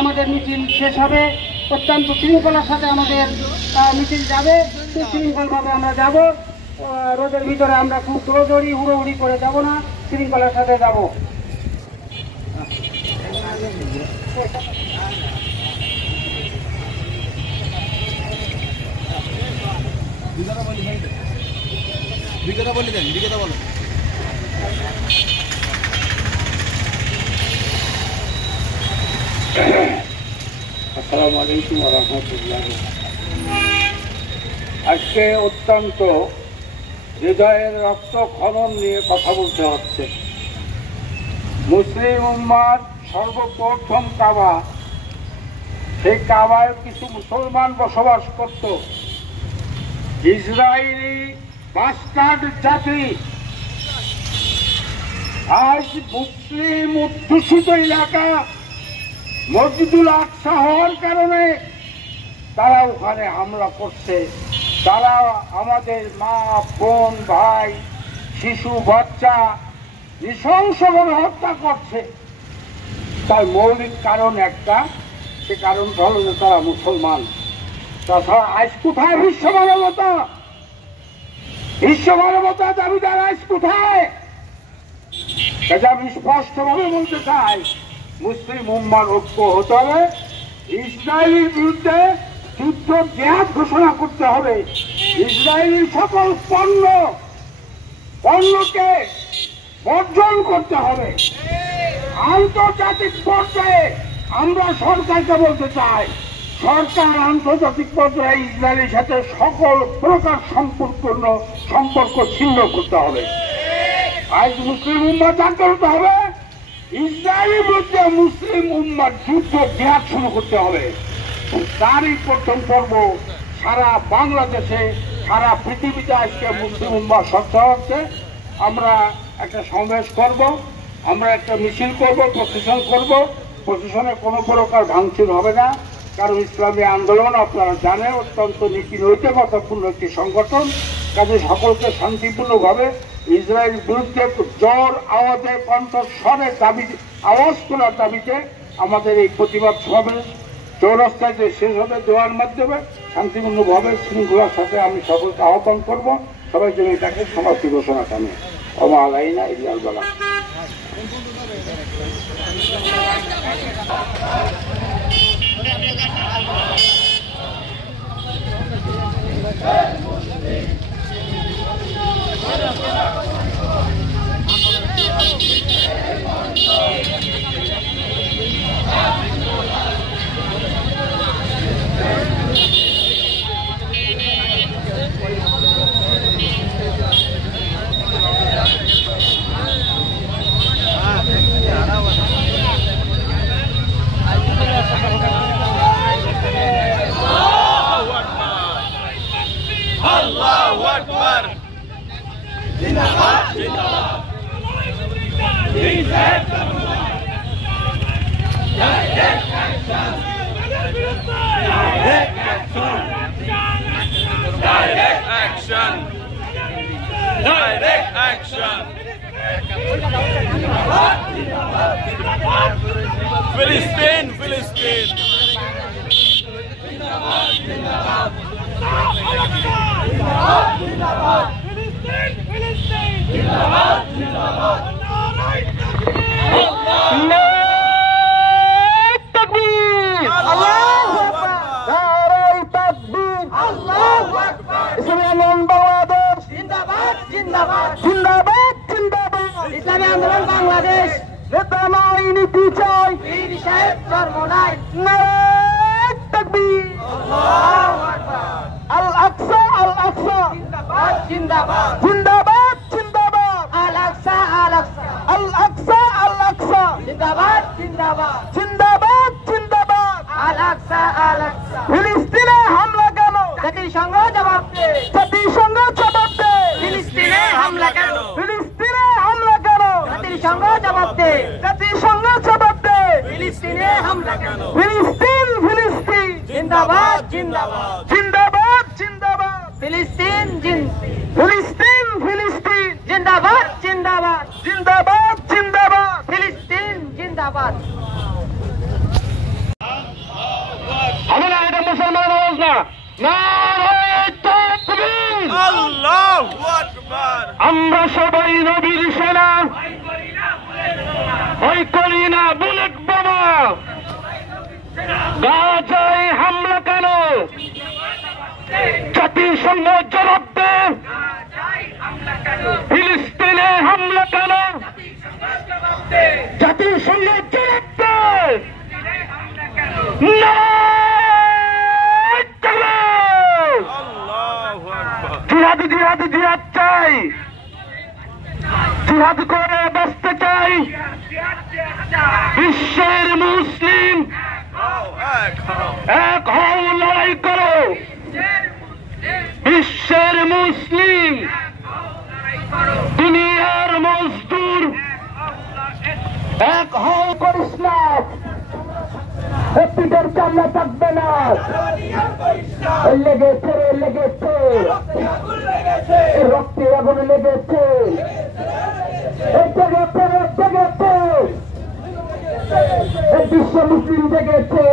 আমাদের মিছিল শেষ হবে। অত্যন্ত শৃঙ্খলার সাথে আমাদের মিছিল যাবে, সুশৃঙ্খলভাবে আমরা যাব। রোদের ভিতরে আমরা খুব দৌড়দৌড়ি হুড়োহুড়ি করে যাব না, শৃঙ্খলার সাথে যাব। আসসালামু আলাইকুম ওয়া রাহমাতুল্লাহ। আজকে অত্যন্ত হৃদয়ের রক্ত খনন নিয়ে কথা বলতে হচ্ছে। মুসলিম উম্মার সর্বপ্রথম কাবা, সেই কাবায় কিছু মুসলমান বসবাস করত। ইসরায়েলি বাস্টার্ড জাতি আজ মুসলিম অধ্যুষিত এলাকা মসজিদুল আকসা হওয়ার কারণে তারা ওখানে হামলা করছে। তারা আমাদের মা, বোন, ভাই, শিশু, বাচ্চা নৃশংসভাবে হত্যা করছে। তার মৌলিক কারণ একটা, সে কারণটা হলো যে তারা মুসলমান। তাছাড়া আজ কোথায় বিশ্ব মানবতা? বিশ্ব মানবতা দাবিদার আজ কোথায়? আমি স্পষ্টভাবে বলতে চাই, মুসলিম উম্মার ঐক্য হতে হবে। ইসরায়েলের বিরুদ্ধে যুদ্ধ জিহাদ ঘোষণা করতে হবে। ইসরায়েলের সকল পণ্যকে বর্জন করতে হবে। আন্তর্জাতিক পর্যায়ে আমরা সরকারকে বলতে চাই, সরকার আন্তর্জাতিক পর্যায়ে ইসরায়েলের সাথে সকল প্রকার সম্পর্ক ছিন্ন করতে হবে। আজ মুসলিম উম্মাহ জাগ্রত হবে। ইসরায়েলের বিরুদ্ধে মুসলিম উম্মার যুদ্ধ জিহাদ শুরু করতে হবে। তারই প্রথম পর্ব সারা বাংলাদেশে, সারা পৃথিবীতে আজকে মুসলিম উম্মাহ সচ্ছা হচ্ছে। আমরা একটা সমাবেশ করব, আমরা একটা মিছিল করব, প্রসেশন করব। প্রশাসনে কোনো প্রকার ভাঙচুর হবে না, কারণ ইসলামী আন্দোলন আপনারা জানেন অত্যন্ত নীতি নৈতিকতাপূর্ণ একটি সংগঠন। কাজে সকলকে শান্তিপূর্ণভাবে ইসরায়েলের বিরুদ্ধে জোর আওয়াজে কণ্ঠস্বরে আওয়াজ তোলার দাবিতে আমাদের এই প্রতিবাদ সমাবেশ চৌরাস্তায় শেষ হবে। দেওয়ার মাধ্যমে শান্তিপূর্ণভাবে শৃঙ্খলার সাথে আমি সকলকে আহ্বান করব, সবাই যেন এটাকে সমাপ্তি ঘোষণা জানে। ওমা আলাইনা ইল্লাল বালাগ। Allahu Akbar! Zindabad! Zindabad! Direct action! Direct action! Direct action! Direct action! Palestine! Palestine! Zindabad! Zindabad! ইসলামী আন্দোলন বাংলাদেশ নেতা নাই নীতি চাই, পীর সাহেব ধর্ম নাই। নারায়ে তাকবীর, আল্লাহু আকবার। আল আকসা, আল আকসা জিন্দাবাদ, জিন্দাবাদ, জিন্দাবাদ, জিন্দাবাদ। আল আকসা, আল আকসা, আল আকসা, আল আকসা জিন্দাবাদ, জিন্দাবাদ, জিন্দাবাদ, জিন্দাবাদ। আল আকসা, আল আকসা। ফিলিস্তিনে হামলা কেন? জাতিসংঘ জবাব দে, জাতিসংঘ জবাব দে। ফিলিস্তিনে হামলা কেন? ফিলিস্তিনে হামলা কেন? জাতিসংঘ জবাব দে, জাতিসংঘ জবাব দে। ফিলিস্তিনে হামলা কেন? ফিলিস্তিন, ফিলিস্তিন জিন্দাবাদ, জিন্দাবাদ, জিন্দাবাদ, জিন্দাবাদ। ফিলিস্তিন ফিলিস্তিন, ফিলিস্তিন জিন্দাবাদ, জিন্দাবাদ, জিন্দাবাদ, জিন্দাবাদ। ফিলিস্তিন জিন্দাবাদ। নারায়ে তাকবীর, আল্লাহু আকবার। আমরা সবাই নবীর সেনা, ভয় করি না বুলেট বোমা। গাজায় হামলা কেন? জাতিসংঘ জবাব দে। ফিলিস্তিনে হামলা কেন? জাতিসংঘ জবাব দে। নারায়ে তাকবীর, আল্লাহু আকবার। জিহাদ জিহাদ জিহাদ চাই, জিহাদ করে বাঁচতে চাই। বিশ্বের মুসলিম এক হও, লড়াই করো। বিশ্বের মুসলিম, দুনিয়ার মজদুর, এক হও, করিস না। পিঠের চামড়া থাকবে না। লেগেছে লেগেছে, রক্তে আগুন লেগেছে, জেগেছে, বিশ্ব মুসলিম জেগেছে।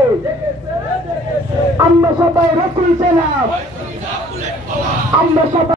আমরা সবাই রসুল সেনা, আমরা সবাই